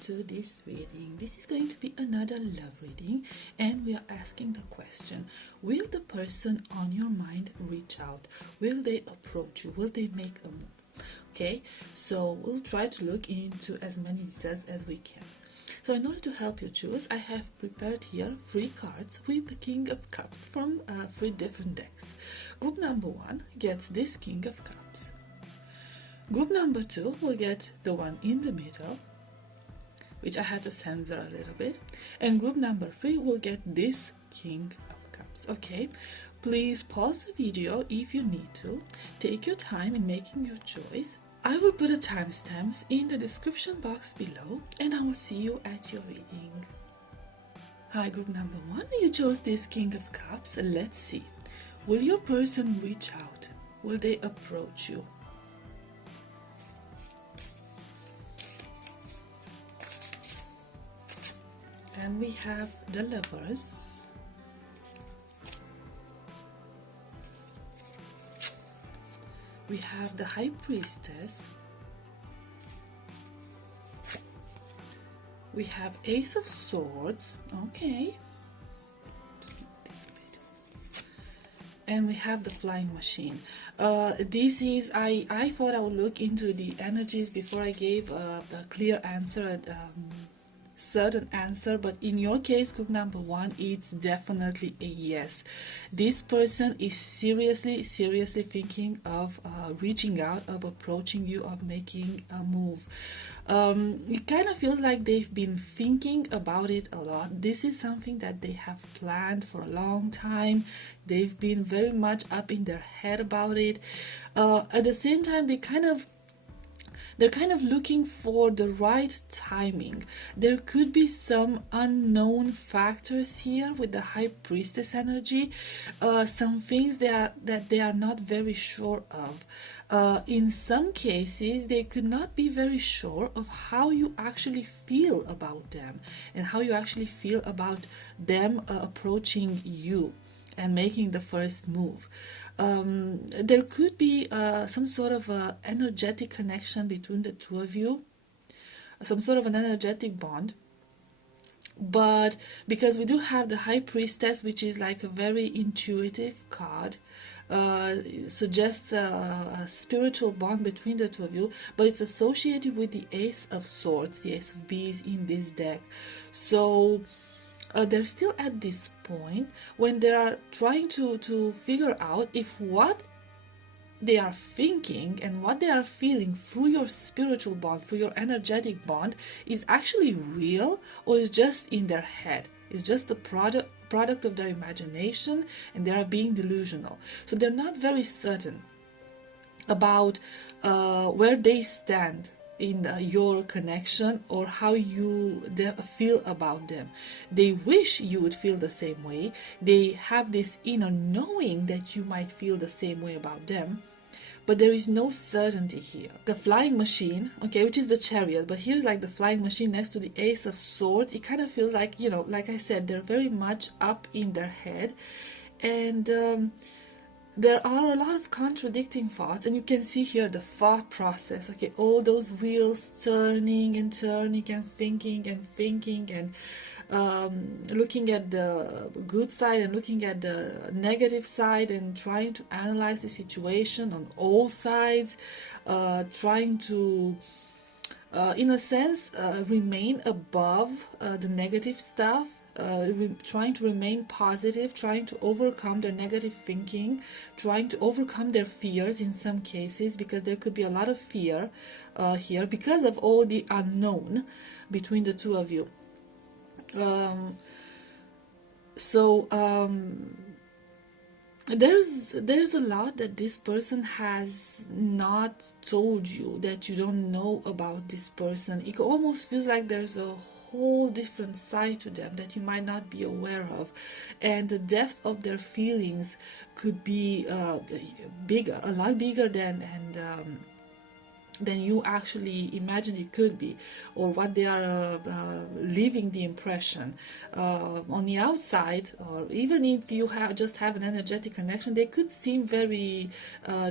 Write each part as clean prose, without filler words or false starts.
to this reading. This is going to be another love reading, and we are asking the question, will the person on your mind reach out? Will they approach you? Will they make a move? Okay, so we'll try to look into as many details as we can. So in order to help you choose, I have prepared here 3 cards with the King of Cups from 3 different decks. Group number 1 gets this King of Cups. Group number 2 will get the one in the middle, which I had to censor a little bit. And group number 3 will get this King of Cups. Okay, please pause the video if you need to. Take your time in making your choice. I will put the timestamps in the description box below, and I will see you at your reading. Hi, group number 1, you chose this King of Cups. Let's see. Will your person reach out? Will they approach you? And we have the Lovers. We have the High Priestess. We have Ace of Swords. Okay. And we have the Flying Machine. This is, I thought I would look into the energies before I gave a clear answer, certain answer, but in your case, group number 1, it's definitely a yes. This person is seriously thinking of reaching out, of approaching you, of making a move. It kind of feels like they've been thinking about it a lot. This is something that they have planned for a long time. They've been very much up in their head about it. At the same time, they're kind of looking for the right timing. There could be some unknown factors here with the High Priestess energy, some things that they are not very sure of. In some cases, they could not be very sure of how you actually feel about them and how you actually feel about them approaching you and making the first move. There could be some sort of energetic connection between the two of you, some sort of an energetic bond. But because we do have the High Priestess, which is like a very intuitive card, suggests a spiritual bond between the two of you, but it's associated with the Ace of Swords, the Ace of Bees in this deck. So they're still at this point when they are trying to figure out if what they are thinking and what they are feeling through your spiritual bond, through your energetic bond, is actually real or is just in their head. It's just a product of their imagination, and they are being delusional. So they're not very certain about where they stand in your connection or how you feel about them. They wish you would feel the same way. They have this inner knowing that you might feel the same way about them, but there is no certainty here. The Flying Machine, okay, which is the Chariot, but here's like the Flying Machine next to the Ace of Swords. It kind of feels like, you know, like I said, they're very much up in their head, and there are a lot of contradicting thoughts, and you can see here the thought process. Okay, all those wheels turning and thinking and looking at the good side and looking at the negative side and trying to analyze the situation on all sides, trying to in a sense remain above the negative stuff, trying to remain positive, trying to overcome their negative thinking, trying to overcome their fears in some cases, because there could be a lot of fear here because of all the unknown between the two of you. There's a lot that this person has not told you, that you don't know about this person. It almost feels like there's a whole different side to them that you might not be aware of, and the depth of their feelings could be bigger, a lot bigger than than you actually imagine it could be, or what they are leaving the impression on the outside. Or even if you just have an energetic connection, they could seem very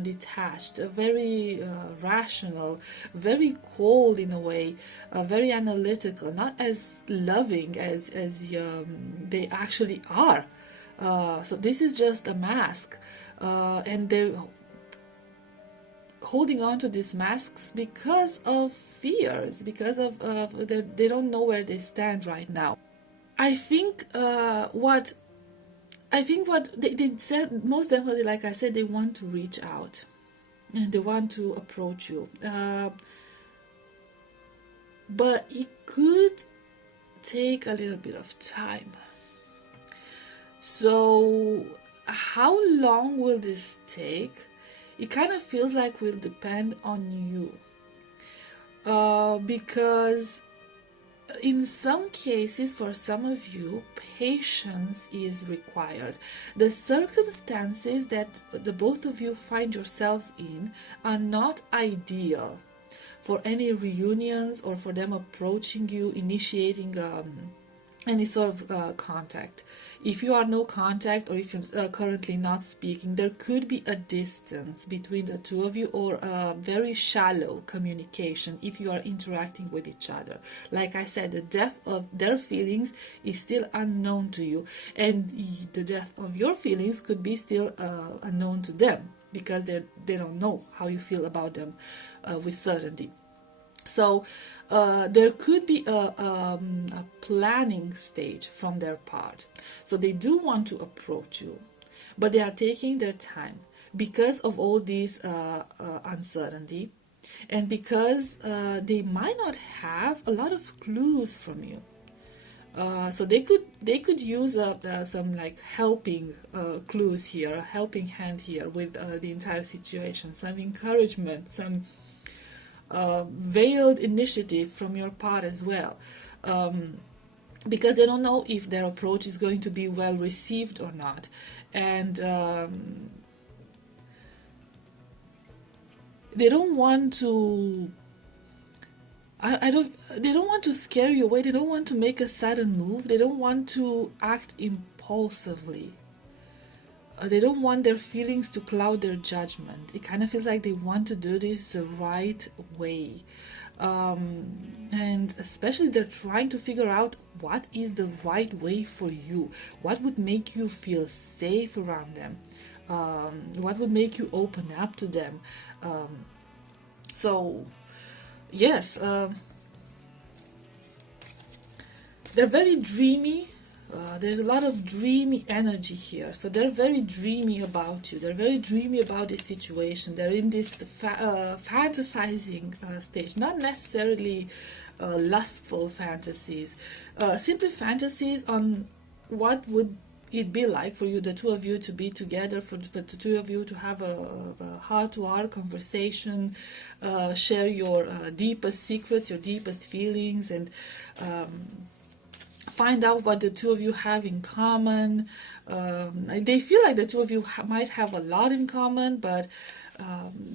detached, very rational, very cold in a way, very analytical, not as loving as they actually are. So this is just a mask, and they're holding on to these masks because of fears, because of they don't know where they stand right now. I think what they said, most definitely, like I said, they want to reach out and they want to approach you, but it could take a little bit of time. So how long will this take? It kind of feels like will depend on you, because in some cases, for some of you, patience is required. The circumstances that the both of you find yourselves in are not ideal for any reunions or for them approaching you, initiating any sort of contact. If you are no contact, or if you're currently not speaking, there could be a distance between the two of you, or a very shallow communication if you are interacting with each other. Like I said, the depth of their feelings is still unknown to you, and the depth of your feelings could be still unknown to them, because they don't know how you feel about them with certainty. So there could be a planning stage from their part. So they do want to approach you, but they are taking their time because of all this uncertainty, and because they might not have a lot of clues from you. So they could use some like helping clues here, a helping hand here with the entire situation, some encouragement, some veiled initiative from your part as well, because they don't know if their approach is going to be well received or not, and they don't want to. I don't. They don't want to scare you away. They don't want to make a sudden move. They don't want to act impulsively. They don't want their feelings to cloud their judgment. It kind of feels like they want to do this the right way. And especially they're trying to figure out what is the right way for you. What would make you feel safe around them? What would make you open up to them? So, yes, they're very dreamy. There's a lot of dreamy energy here. So they're very dreamy about you. They're very dreamy about this situation. They're in this fantasizing stage. Not necessarily lustful fantasies. Simply fantasies on what would it be like for you, the two of you, to be together, for the two of you to have a heart-to-heart conversation, share your deepest secrets, your deepest feelings, and find out what the two of you have in common. They feel like the two of you might have a lot in common, but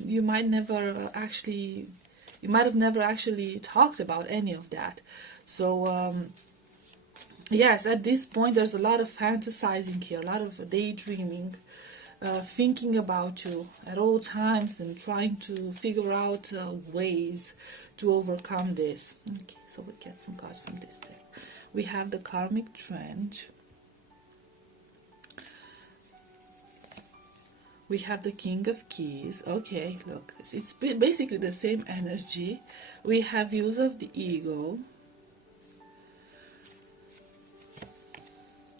you might have never actually talked about any of that. So yes, at this point there's a lot of fantasizing here, a lot of daydreaming, thinking about you at all times and trying to figure out ways to overcome this. Okay, so we get some cards from this deck. We have the Karmic Trench. We have the King of Keys. Okay, look, it's basically the same energy. We have use of the ego.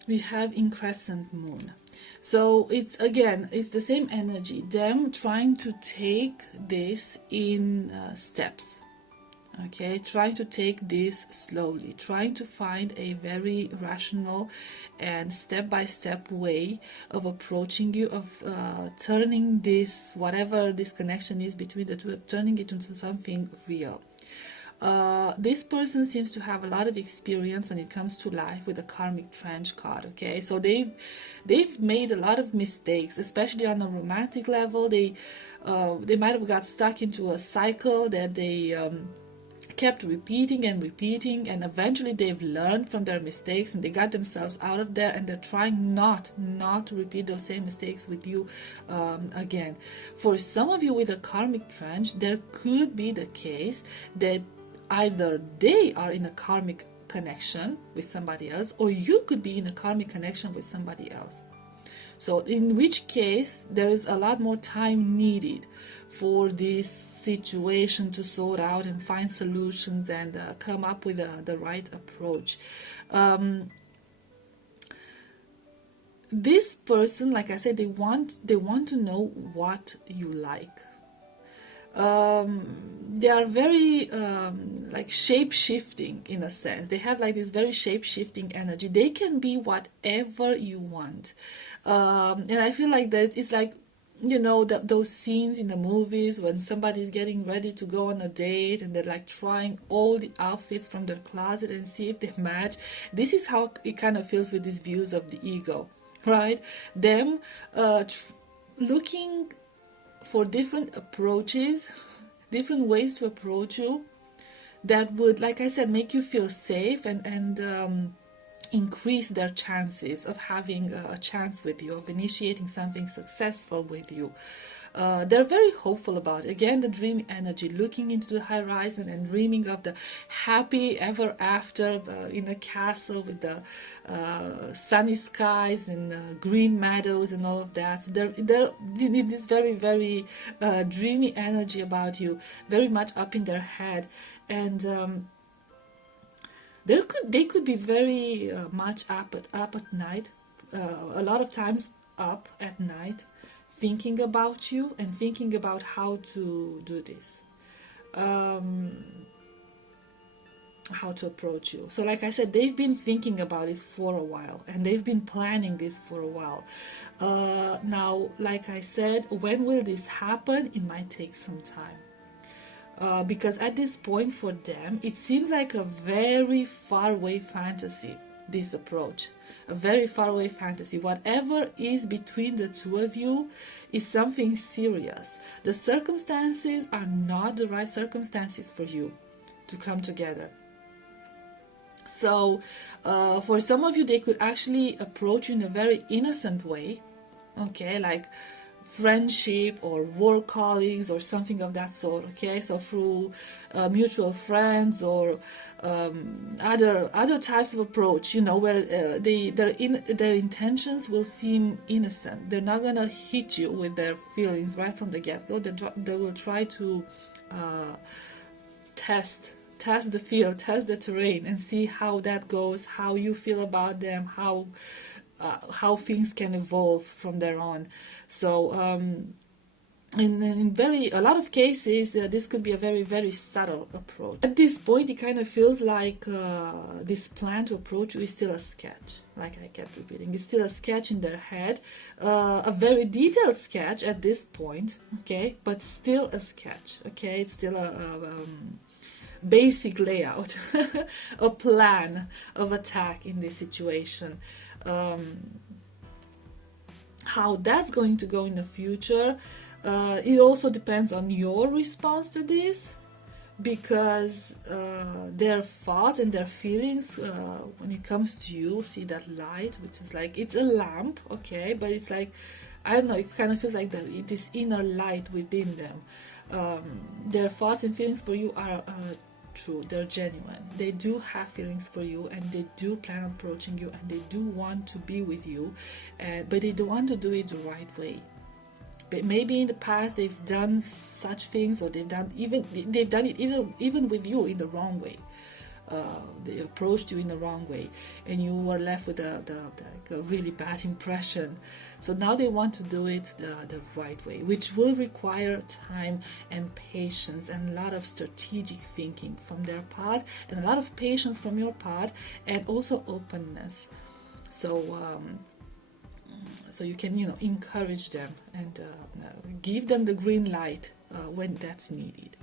We have in Crescent Moon. So it's the same energy. Them trying to take this in steps. Okay, trying to take this slowly, trying to find a very rational and step-by-step way of approaching you, of turning this, whatever this connection is between the two, turning it into something real. This person seems to have a lot of experience when it comes to life with the karmic trench card. Okay, so they've made a lot of mistakes, especially on a romantic level. They might have got stuck into a cycle that they kept repeating and repeating, and eventually they've learned from their mistakes and they got themselves out of there, and they're trying not to repeat those same mistakes with you again. For some of you with a karmic trench, there could be the case that either they are in a karmic connection with somebody else, or you could be in a karmic connection with somebody else. So in which case there is a lot more time needed for this situation to sort out and find solutions and come up with the right approach. This person, like I said, they want to know what you like. They are very like shape-shifting in a sense. They have like this very shape-shifting energy. They can be whatever you want. And I feel like that it's like, you know, those scenes in the movies when somebody's getting ready to go on a date and they're like trying all the outfits from their closet and see if they match. This is how it kind of feels with these views of the ego, right? Them looking for different approaches, different ways to approach you that would, like I said, make you feel safe and increase their chances of having a chance with you, of initiating something successful with you. They're very hopeful about it. Again, the dream energy, looking into the horizon and dreaming of the happy ever after in a castle with the sunny skies and green meadows and all of that. So they need this very, very dreamy energy about you, very much up in their head. And they could be very much up at night, a lot of times up at night, thinking about you and thinking about how to do this, how to approach you. So like I said, they've been thinking about this for a while and they've been planning this for a while. Now, like I said, when will this happen? It might take some time. Because at this point for them, it seems like a very far away fantasy, this approach. A very far away fantasy. Whatever is between the two of you is something serious. The circumstances are not the right circumstances for you to come together. So for some of you, they could actually approach you in a very innocent way, okay, like friendship or work colleagues or something of that sort. Okay, so through mutual friends or other types of approach, you know, where their intentions will seem innocent. They're not gonna hit you with their feelings right from the get-go. They will try to test the field, test the terrain, and see how that goes, how you feel about them, how things can evolve from there on. So in a lot of cases, this could be a very, very subtle approach. At this point, it kind of feels like this plan to approach you is still a sketch. Like I kept repeating, it's still a sketch in their head, a very detailed sketch at this point, okay, but still a sketch, okay. It's still a basic layout, a plan of attack in this situation. How that's going to go in the future, it also depends on your response to this, because their thoughts and their feelings when it comes to you, see that light, which is like, it's a lamp, okay, but it's like, I don't know, it kind of feels like this inner light within them. Their thoughts and feelings for you are true, they're genuine. They do have feelings for you and they do plan on approaching you and they do want to be with you, but they don't want to do it the right way. But maybe in the past they've done such things, or they've done it even with you in the wrong way. They approached you in the wrong way and you were left with a really bad impression. So now they want to do it the right way, which will require time and patience and a lot of strategic thinking from their part, and a lot of patience from your part, and also openness. So you can, you know, encourage them and give them the green light when that's needed.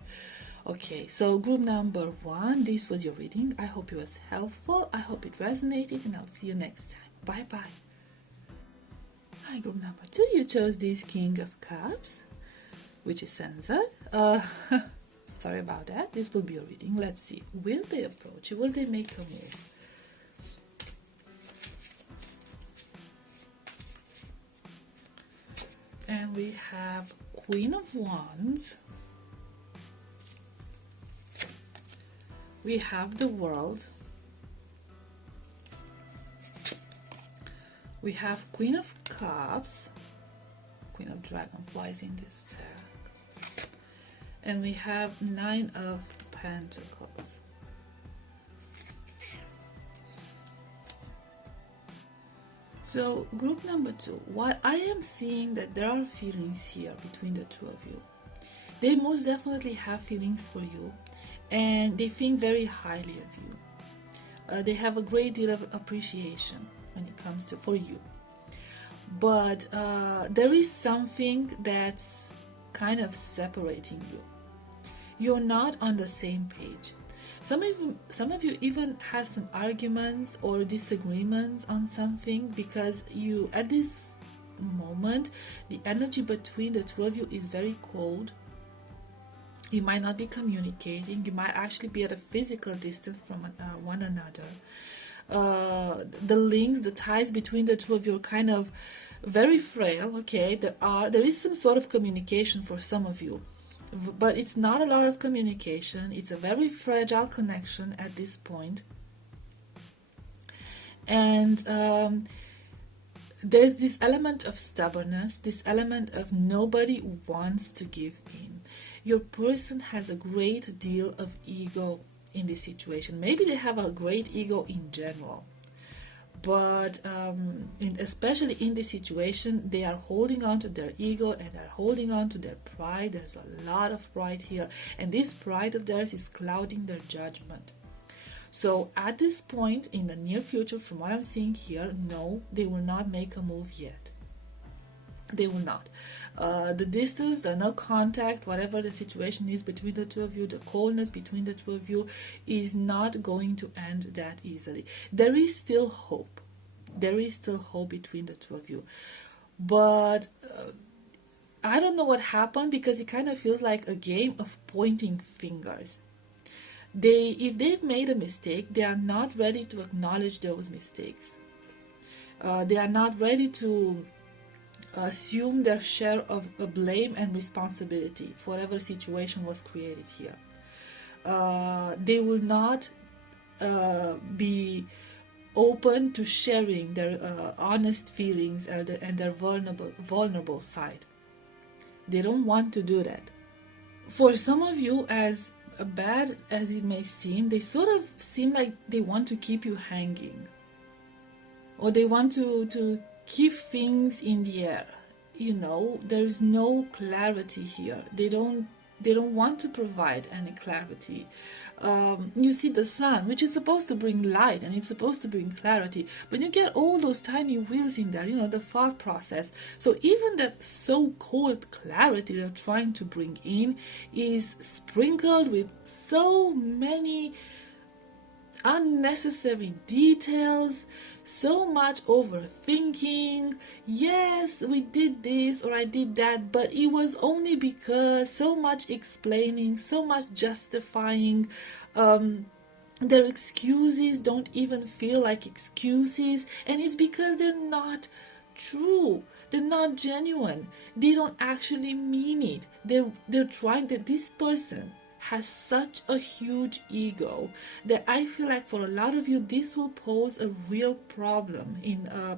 Okay, so group number 1, this was your reading. I hope it was helpful. I hope it resonated, and I'll see you next time. Bye bye. Hi, group number 2, you chose this King of Cups, which is censored. Sorry about that. This will be a reading. Let's see. Will they approach you? Will they make a move? And we have Queen of Wands. We have the World. We have Queen of Cups. Queen of Dragonflies in this deck. And we have 9 of Pentacles. So group number 2, what I am seeing that there are feelings here between the two of you. They most definitely have feelings for you, and they think very highly of you. They have a great deal of appreciation when it comes to for you. But there is something that's kind of separating you. You're not on the same page. Some of you even have some arguments or disagreements on something, because you, at this moment, the energy between the two of you is very cold. You might not be communicating. You might actually be at a physical distance from one another. The links, the ties between the two of you are kind of very frail. Okay, there is some sort of communication for some of you, but it's not a lot of communication. It's a very fragile connection at this point. And there's this element of stubbornness, this element of nobody wants to give in. Your person has a great deal of ego in this situation. Maybe they have a great ego in general, but especially in this situation, they are holding on to their ego and they're holding on to their pride. There's a lot of pride here, and this pride of theirs is clouding their judgment. So at this point in the near future, from what I'm seeing here, no, they will not make a move yet. They will not. The distance, the no contact, whatever the situation is between the two of you, the coldness between the two of you is not going to end that easily. There is still hope. There is still hope between the two of you. But I don't know what happened, because it kind of feels like a game of pointing fingers. If they've made a mistake, they are not ready to acknowledge those mistakes. They are not ready to assume their share of blame and responsibility for whatever situation was created here. They will not be open to sharing their honest feelings and their vulnerable side. They don't want to do that. For some of you, as bad as it may seem, they sort of seem like they want to keep you hanging, or they want to keep things in the air. You know, there's no clarity here. They don't want to provide any clarity. You see the sun, which is supposed to bring light and it's supposed to bring clarity, but you get all those tiny wheels in there, you know, the thought process. So even that so-called clarity they're trying to bring in is sprinkled with so many unnecessary details, so much overthinking. Yes, we did this or I did that, but it was only because, so much explaining, so much justifying. Their excuses don't even feel like excuses, and it's because they're not true. They're not genuine. They don't actually mean it. They're trying that this person has such a huge ego that I feel like for a lot of you this will pose a real problem in a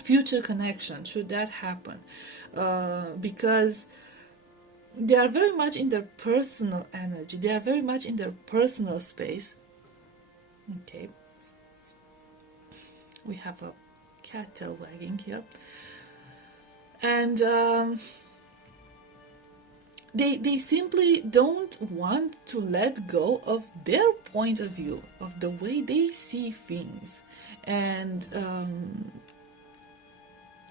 future connection, should that happen, because they are very much in their personal energy. They are very much in their personal space. Okay, we have a cat tail wagging here, and They simply don't want to let go of their point of view, of the way they see things. And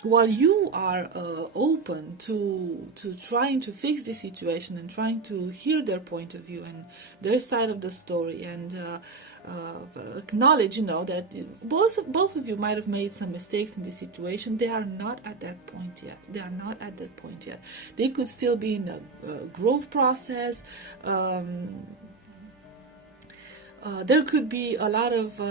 while you are open to trying to fix the situation and trying to hear their point of view and their side of the story, and acknowledge, that both of you might have made some mistakes in this situation, they are not at that point yet. They are not at that point yet. They could still be in a growth process. There could be a lot of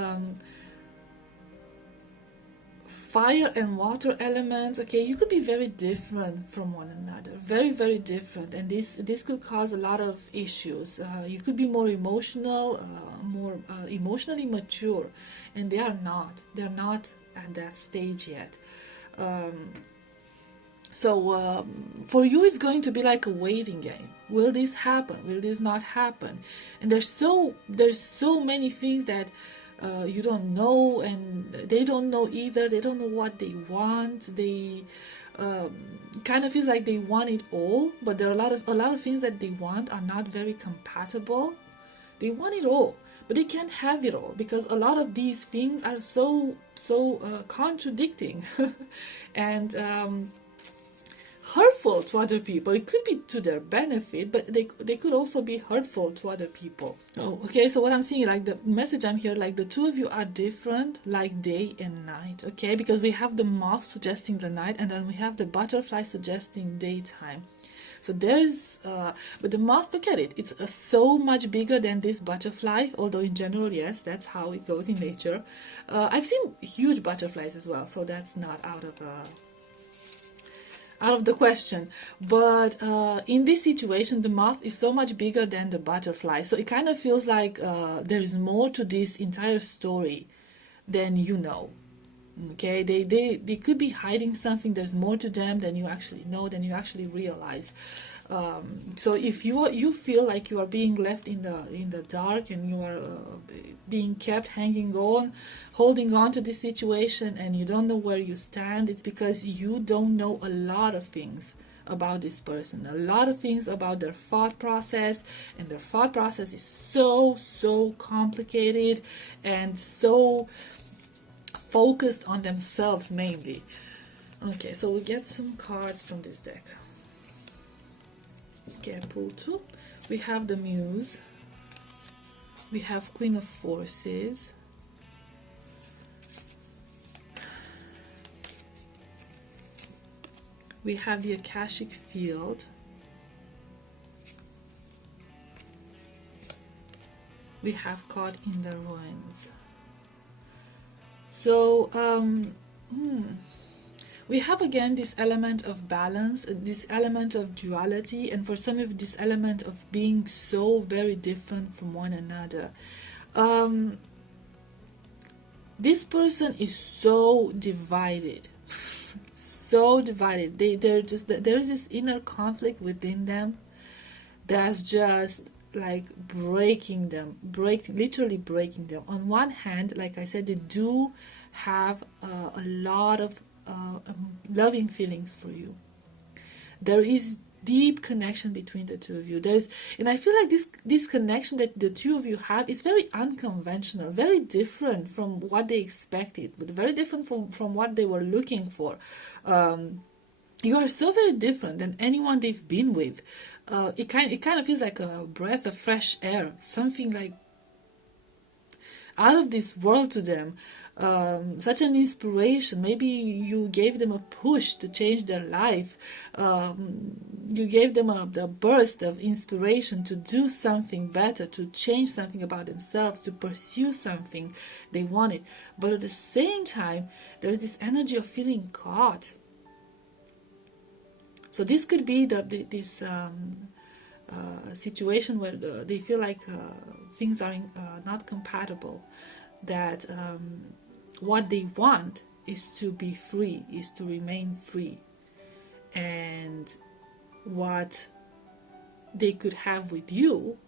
fire and water elements. Okay, you could be very different from one another, very, very different, and this could cause a lot of issues. You could be more emotional, more emotionally mature, and they're not at that stage yet. So for you, it's going to be like a waiting game. Will this happen? Will this not happen? And there's so many things that you don't know, and they don't know either. They don't know what they want. They kind of feels like they want it all, but there are a lot of things that they want are not very compatible. They want it all, but they can't have it all, because a lot of these things are so contradicting and hurtful to other people. It could be to their benefit, but they could also be hurtful to other people. Oh, okay, so what I'm seeing, like the message I'm here, like the two of you are different, like day and night, okay? Because we have the moth suggesting the night, and then we have the butterfly suggesting daytime. So there's, but the moth, look at it, it's so much bigger than this butterfly, although in general, yes, that's how it goes in nature. I've seen huge butterflies as well, so that's not out of the question. But in this situation, the moth is so much bigger than the butterfly, so it kind of feels like there is more to this entire story than you know. Okay, they could be hiding something. There's more to them than you actually know, than you actually realize. So if you feel like you are being left in the dark, and you are being kept hanging on, holding on to this situation, and you don't know where you stand, it's because you don't know a lot of things about this person, a lot of things about their thought process, and their thought process is so complicated and so focused on themselves mainly. Okay, so we'll get some cards from this deck. Okay, I pull two. We have the Muse, we have Queen of Forces, we have the Akashic Field, we have Caught in the Ruins. So we have again this element of balance, this element of duality, and for some of this element of being so very different from one another. This person is so divided, so divided. There is this inner conflict within them that's just like literally breaking them. On one hand, like I said, they do have a lot of loving feelings for you. There is deep connection between the two of you. And I feel like this connection that the two of you have is very unconventional, very different from what they expected, but very different from what they were looking for. You are so very different than anyone they've been with. It kind of feels like a breath of fresh air, something like out of this world to them. Such an inspiration. Maybe you gave them a push to change their life. You gave them a burst of inspiration to do something better, to change something about themselves, to pursue something they wanted. But at the same time, there's this energy of feeling caught. So this could be this situation where they feel like things are not compatible, that what they want is to be free, is to remain free, and what they could have with you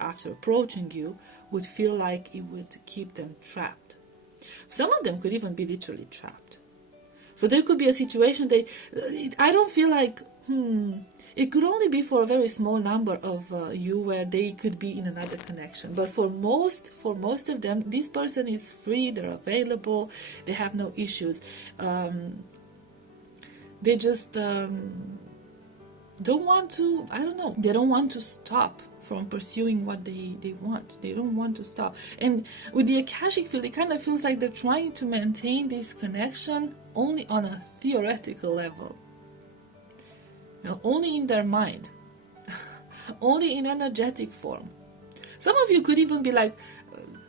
after approaching you would feel like it would keep them trapped. Some of them could even be literally trapped. So there could be a situation I don't feel like it could only be for a very small number of you where they could be in another connection. But for most of them, this person is free, they're available, they have no issues. They just don't want to, I don't know, they don't want to stop from pursuing what they want. They don't want to stop. And with the Akashic field, it kind of feels like they're trying to maintain this connection only on a theoretical level. Only in their mind. Only in energetic form. Some of you could even be like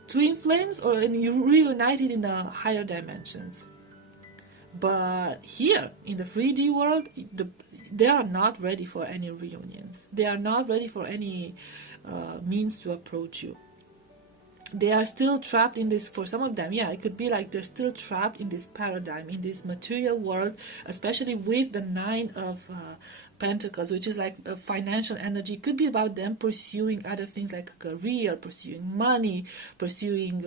twin flames, or you reunited in the higher dimensions. But here in the 3D world, they are not ready for any reunions. They are not ready for any means to approach you. They are still trapped in this. For some of them, yeah, it could be like they're still trapped in this paradigm, in this material world, especially with the 9 of Pentacles, which is like a financial energy. It could be about them pursuing other things like a career, pursuing money, pursuing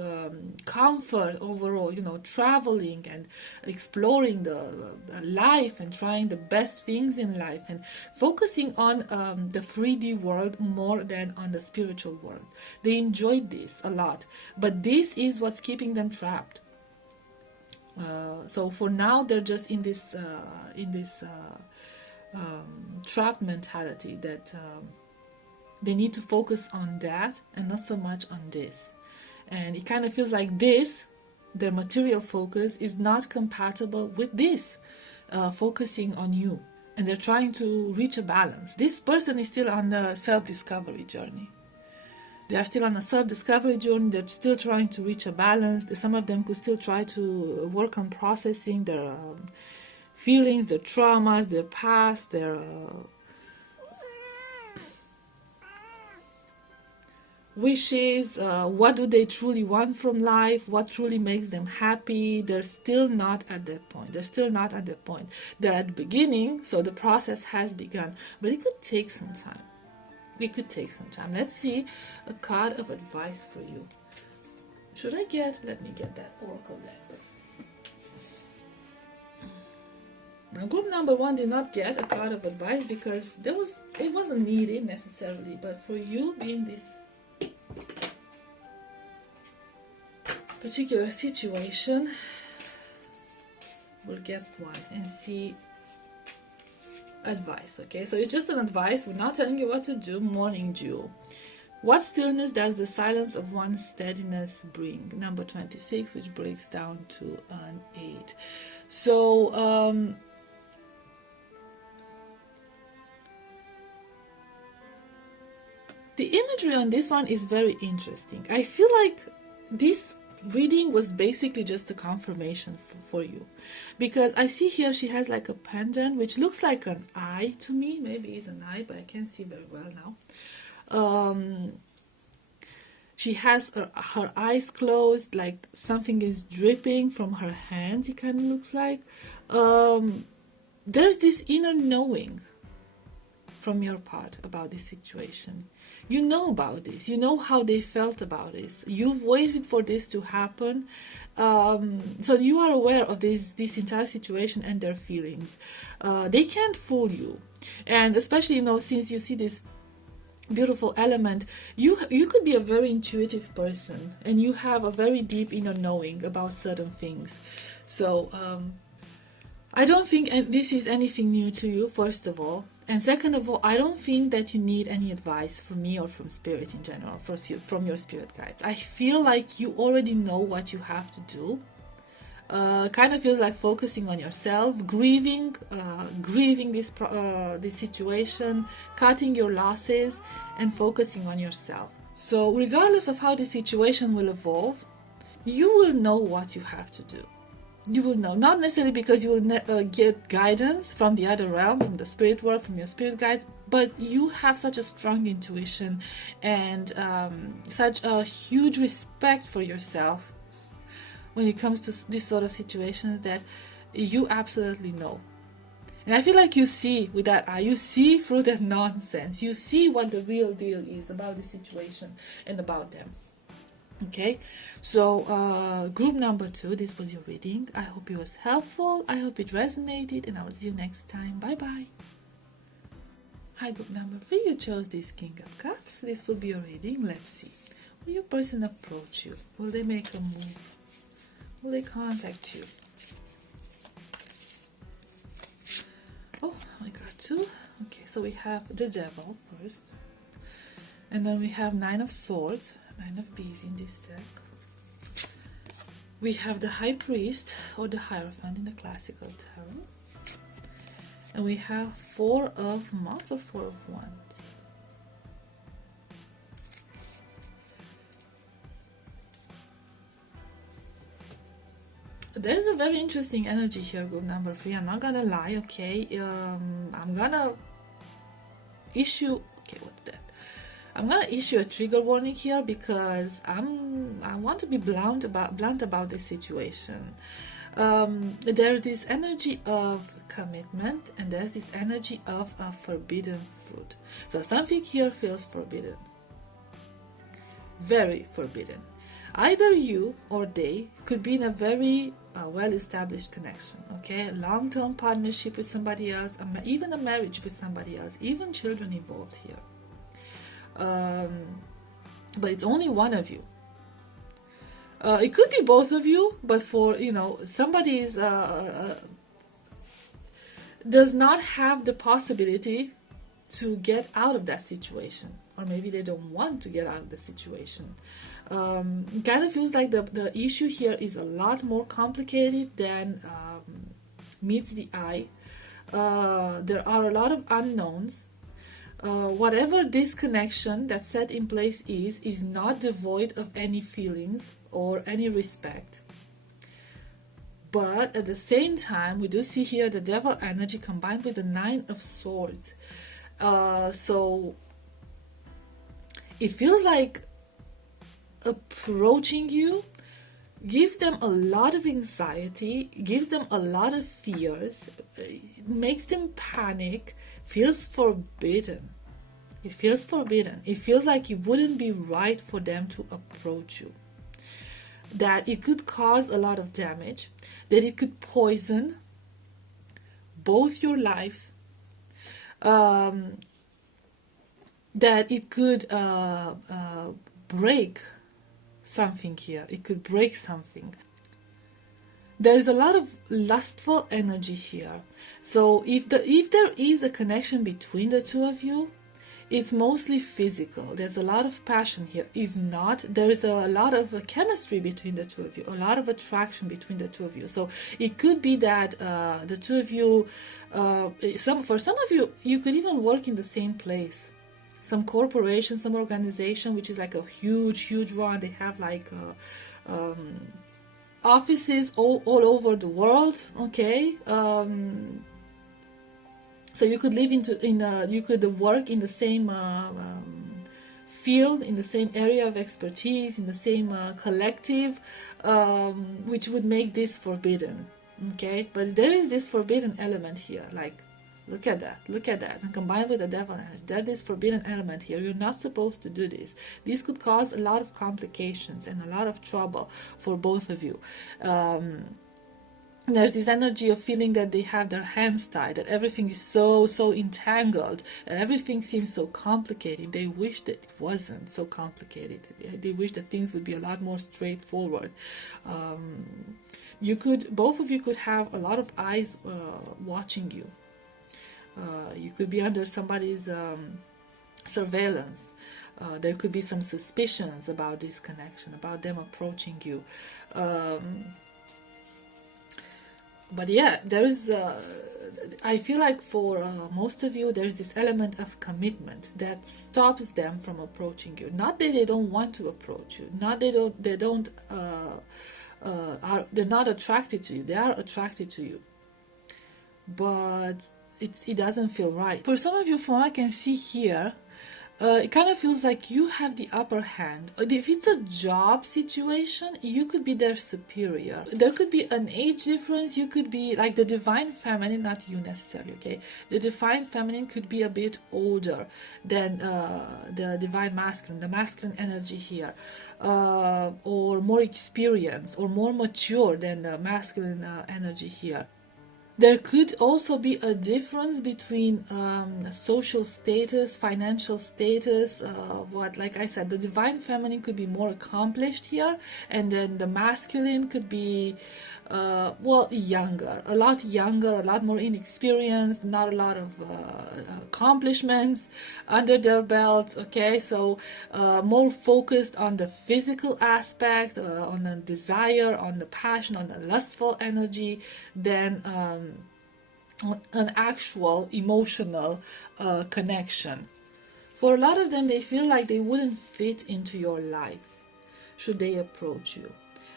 comfort overall, traveling and exploring the life and trying the best things in life and focusing on the 3D world more than on the spiritual world. They enjoyed this a lot, but this is what's keeping them trapped. So for now, they're just in this trapped mentality that they need to focus on that and not so much on this. And it kind of feels like this, their material focus, is not compatible with this, focusing on you. And they're trying to reach a balance. This person is still on the self-discovery journey. They are still on a self-discovery journey. They're still trying to reach a balance. Some of them could still try to work on processing their feelings, their traumas, their past, their wishes, what do they truly want from life, what truly makes them happy. They're still not at that point. They're at the beginning, so the process has begun, but it could take some time. Let's see a card of advice for you. Let me get that oracle deck. Now, group number 1 did not get a card of advice because it wasn't needed necessarily, but for you being this particular situation, we'll get one and see advice. Okay, so it's just an advice. We're not telling you what to do. Morning Dew. What stillness does the silence of one's steadiness bring? Number 26, which breaks down to an 8. So the imagery on this one is very interesting. I feel like this reading was basically just a confirmation for you, because I see here she has like a pendant which looks like an eye to me. Maybe it's an eye, but I can't see very well now. She has her eyes closed, like something is dripping from her hands, it kind of looks like. There's this inner knowing from your part about this situation. You know about this. You know how they felt about this. You've waited for this to happen. So you are aware of this entire situation and their feelings. They can't fool you. And especially, since you see this beautiful element, you could be a very intuitive person and you have a very deep inner knowing about certain things. So I don't think this is anything new to you, first of all. And second of all, I don't think that you need any advice from me or from spirit in general, from your spirit guides. I feel like you already know what you have to do. Kind of feels like focusing on yourself, grieving this situation, cutting your losses, and focusing on yourself. So regardless of how the situation will evolve, you will know what you have to do. You will know, not necessarily because you will get guidance from the other realm, from the spirit world, from your spirit guide, but you have such a strong intuition and such a huge respect for yourself when it comes to these sort of situations that you absolutely know. And I feel like you see with that eye, you see through that nonsense, you see what the real deal is about the situation and about them. Okay, so group number 2, this was your reading. I hope it was helpful. I hope it resonated, and I will see you next time. Bye bye. Hi, group number 3, you chose this King of Cups. This will be your reading. Let's see. Will your person approach you? Will they make a move? Will they contact you? two. Okay, so we have the devil first, and then we have nine of swords, nine of bees in this deck. We have the high priest or the hierophant in the classical tarot, and we have four of wands or four of wands. There's a very interesting energy here, group number 3. I'm not gonna lie, okay? I'm gonna issue, okay, what's that? I'm gonna issue a trigger warning here because I want to be blunt about this situation. There's this energy of commitment, and there's this energy of a forbidden fruit. So something here feels forbidden, very forbidden. Either you or they could be in a very well-established connection, okay, a long-term partnership with somebody else, even a marriage with somebody else, even children involved here. But it's only one of you. It could be both of you, but for, you know, somebody does not have the possibility to get out of that situation, or maybe they don't want to get out of the situation. It kind of feels like the issue here is a lot more complicated than meets the eye. There are a lot of unknowns. Whatever this connection that's set in place is not devoid of any feelings or any respect. But at the same time, we do see here the devil energy combined with the nine of swords. So it feels like approaching you gives them a lot of anxiety, gives them a lot of fears, makes them panic, feels forbidden. It feels forbidden. It feels like it wouldn't be right for them to approach you. That it could cause a lot of damage, that it could poison both your lives, that it could break something here. It could break something. There's a lot of lustful energy here. So if there is a connection between the two of you, it's mostly physical. There's a lot of passion here. If not, there is a lot of chemistry between the two of you, a lot of attraction between the two of you. So it could be that the two of you, for some of you, you could even work in the same place. Some corporation, some organization, which is like a huge one. They have like offices all over the world. Okay, so you could live you could work in the same field, in the same area of expertise, in the same collective, which would make this forbidden. Okay, but there is this forbidden element here, like. Look at that, and combined with the devil energy, there is forbidden element here. You're not supposed to do this. This could cause a lot of complications and a lot of trouble for both of you. There's this energy of feeling that they have their hands tied, that everything is so entangled, and everything seems so complicated. They wish that it wasn't so complicated. They wish that things would be a lot more straightforward. Both of you could have a lot of eyes watching you. You could be under somebody's surveillance. There could be some suspicions about this connection, about them approaching you. But yeah, there's I feel like for most of you, there's this element of commitment that stops them from approaching you. Not that they don't want to approach you, not they're not attracted to you. They are attracted to you, but it doesn't feel right. For some of you, from what I can see here, it kind of feels like you have the upper hand. If it's a job situation, you could be their superior. There could be an age difference. You could be like the divine feminine, not you necessarily, okay? The divine feminine could be a bit older than the divine masculine, the masculine energy here, or more experienced or more mature than the masculine energy here. There could also be a difference between social status, financial status, like I said, the divine feminine could be more accomplished here, and then the masculine could be well, younger, a lot younger, a lot more inexperienced, not a lot of accomplishments under their belt. Okay, so more focused on the physical aspect, on the desire, on the passion, on the lustful energy, than an actual emotional connection. For a lot of them, they feel like they wouldn't fit into your life should they approach you.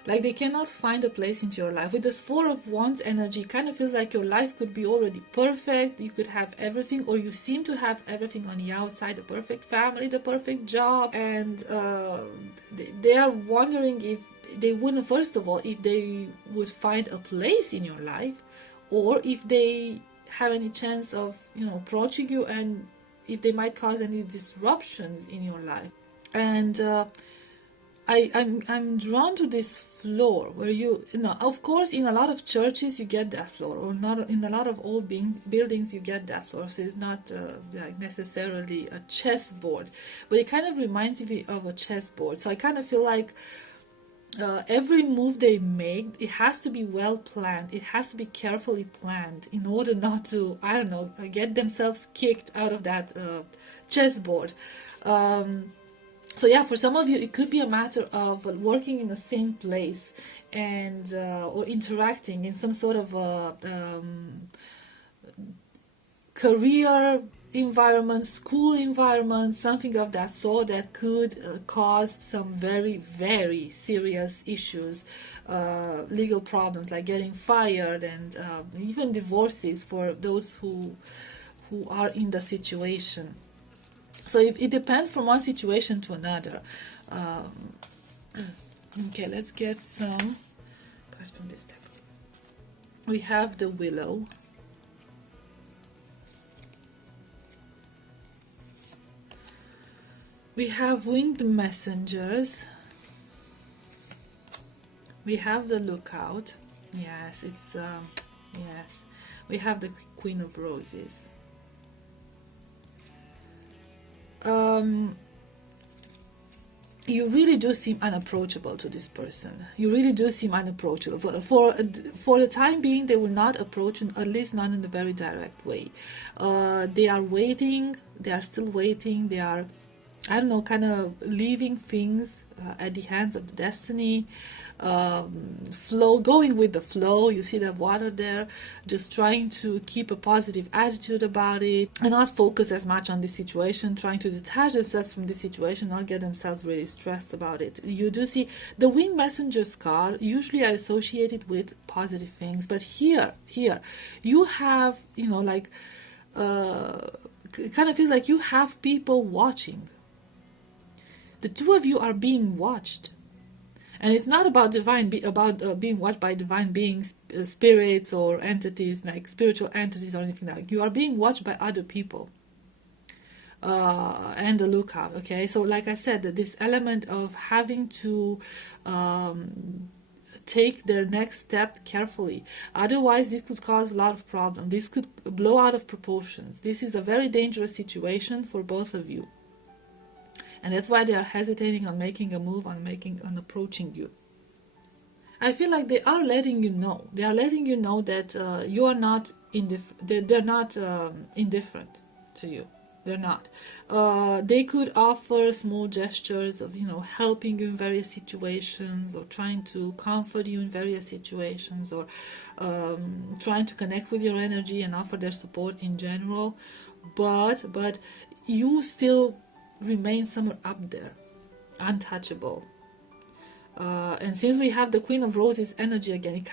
Like they cannot find a place into your life. With this Four of Wands energy, it kind of feels like your life could be already perfect. You could have everything, or you seem to have everything on the outside, the perfect family, the perfect job. And they are wondering if they wouldn't, first of all, if they would find a place in your life, or if they have any chance of, approaching you, and if they might cause any disruptions in your life. And I'm drawn to this floor where of course, in a lot of churches you get that floor, or not in a lot of old buildings you get that floor. So it's not like necessarily a chessboard, but it kind of reminds me of a chessboard. So I kind of feel like every move they make, it has to be well planned. It has to be carefully planned in order not to, I don't know, get themselves kicked out of that chessboard. So yeah, for some of you, it could be a matter of working in the same place and or interacting in some sort of career environment, school environment, something of that sort that could cause some very, very serious issues, legal problems like getting fired, and even divorces for those who are in the situation. So it depends from one situation to another. Okay, let's get some cards from this deck. We have the Willow. We have Winged Messengers. We have the Lookout. Yes, it's yes. We have the Queen of Roses. You really do seem unapproachable to this person. You really do seem unapproachable. For the time being, they will not approach you, at least not in a very direct way. They are waiting. They are still waiting. They are, I don't know, kind of leaving things at the hands of the destiny, going with the flow. You see that water there, just trying to keep a positive attitude about it and not focus as much on the situation, trying to detach themselves from the situation, not get themselves really stressed about it. You do see the Winged Messengers card usually are associated with positive things, but here you have, like it kind of feels like you have people watching. The two of you are being watched, and it's not about being watched by divine beings, spirits, or entities, like spiritual entities or anything like that. You are being watched by other people, and the Lookout. Okay, so like I said, this element of having to take their next step carefully, otherwise this could cause a lot of problems. This could blow out of proportions. This is a very dangerous situation for both of you. And that's why they are hesitating on making a move, on approaching you. I feel like they are letting you know. They are letting you know that you are not they're not indifferent to you. They're not. They could offer small gestures of, helping you in various situations, or trying to comfort you in various situations, or trying to connect with your energy and offer their support in general. But you still remain somewhere up there, untouchable. And since we have the Queen of Roses energy again,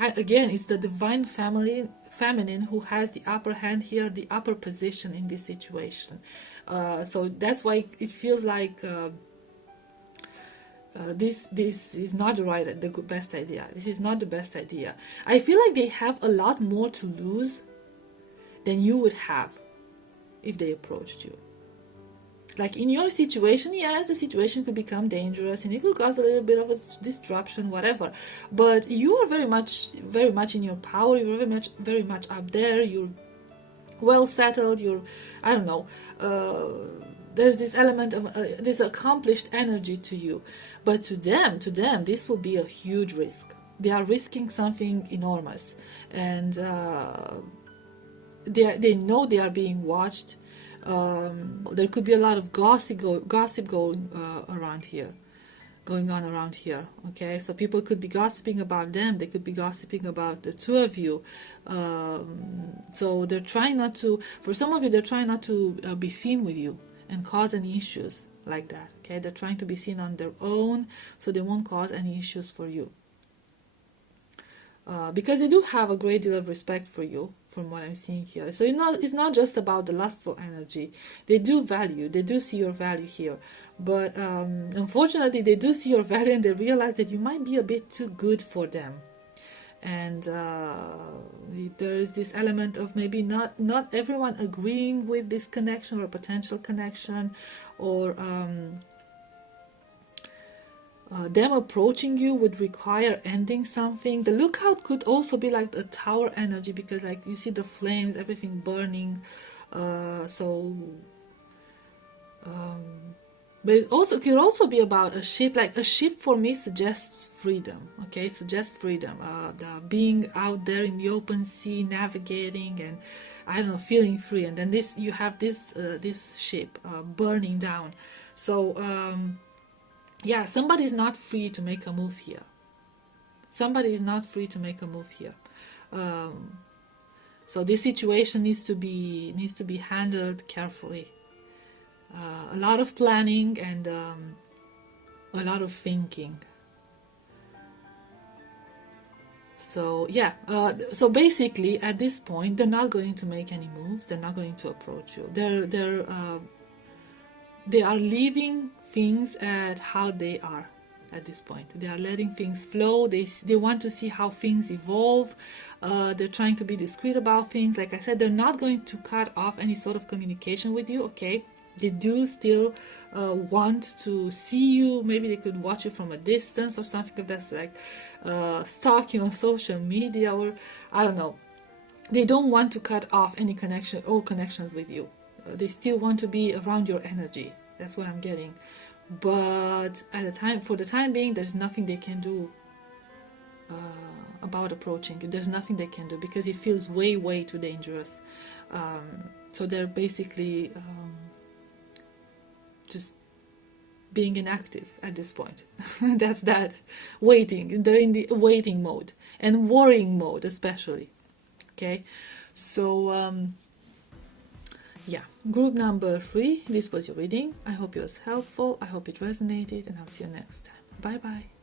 it's the divine feminine who has the upper hand here, the upper position in this situation. So that's why it feels like this is not the best idea. This is not the best idea. I feel like they have a lot more to lose than you would have if they approached you. Like in your situation, yes, the situation could become dangerous and it could cause a little bit of a disruption, whatever. But you are very much in your power. You're very much up there. You're well settled. You're, I don't know. There's this element of this accomplished energy to you. But to them, this will be a huge risk. they are risking something enormous, and they know they are being watched. There could be a lot of gossip going around here, going on around here. Okay, so people could be gossiping about them. They could be gossiping about the two of you. So they're trying not to. For some of you, they're trying not to be seen with you and cause any issues like that. Okay, they're trying to be seen on their own, so they won't cause any issues for you. Because they do have a great deal of respect for you, from what I'm seeing here. So it's not just about the lustful energy. They do see your value here. But unfortunately, they do see your value, and they realize that you might be a bit too good for them. And there is this element of maybe not everyone agreeing with this connection or potential connection, or them approaching you would require ending something. The lookout could also be like a tower energy, because like you see the flames, everything burning. But it could also be about a ship. Like a ship for me suggests freedom. Okay, it suggests freedom. The being out there in the open sea, navigating, and I don't know, feeling free. And then you have this ship burning down. So yeah, somebody's not free to make a move here. Somebody is not free to make a move here. So this situation needs to be handled carefully. A lot of planning and a lot of thinking. So yeah, so basically at this point they're not going to make any moves. They're not going to approach you. They are leaving things at how they are at this point. They are letting things flow. They want to see how things evolve. They're trying to be discreet about things. Like I said, they're not going to cut off any sort of communication with you, okay? They do still want to see you. Maybe they could watch you from a distance or something that's like stalking on social media, or I don't know. They don't want to cut off any all connections with you. They still want to be around your energy. That's what I'm getting. But for the time being, there's nothing they can do about approaching you. There's nothing they can do, because it feels way, way too dangerous. So they're basically just being inactive at this point. That's that. Waiting. They're in the waiting mode and worrying mode, especially. Okay, so yeah, group number 3, this was your reading. I hope it was helpful. I hope it resonated, and I'll see you next time. Bye bye.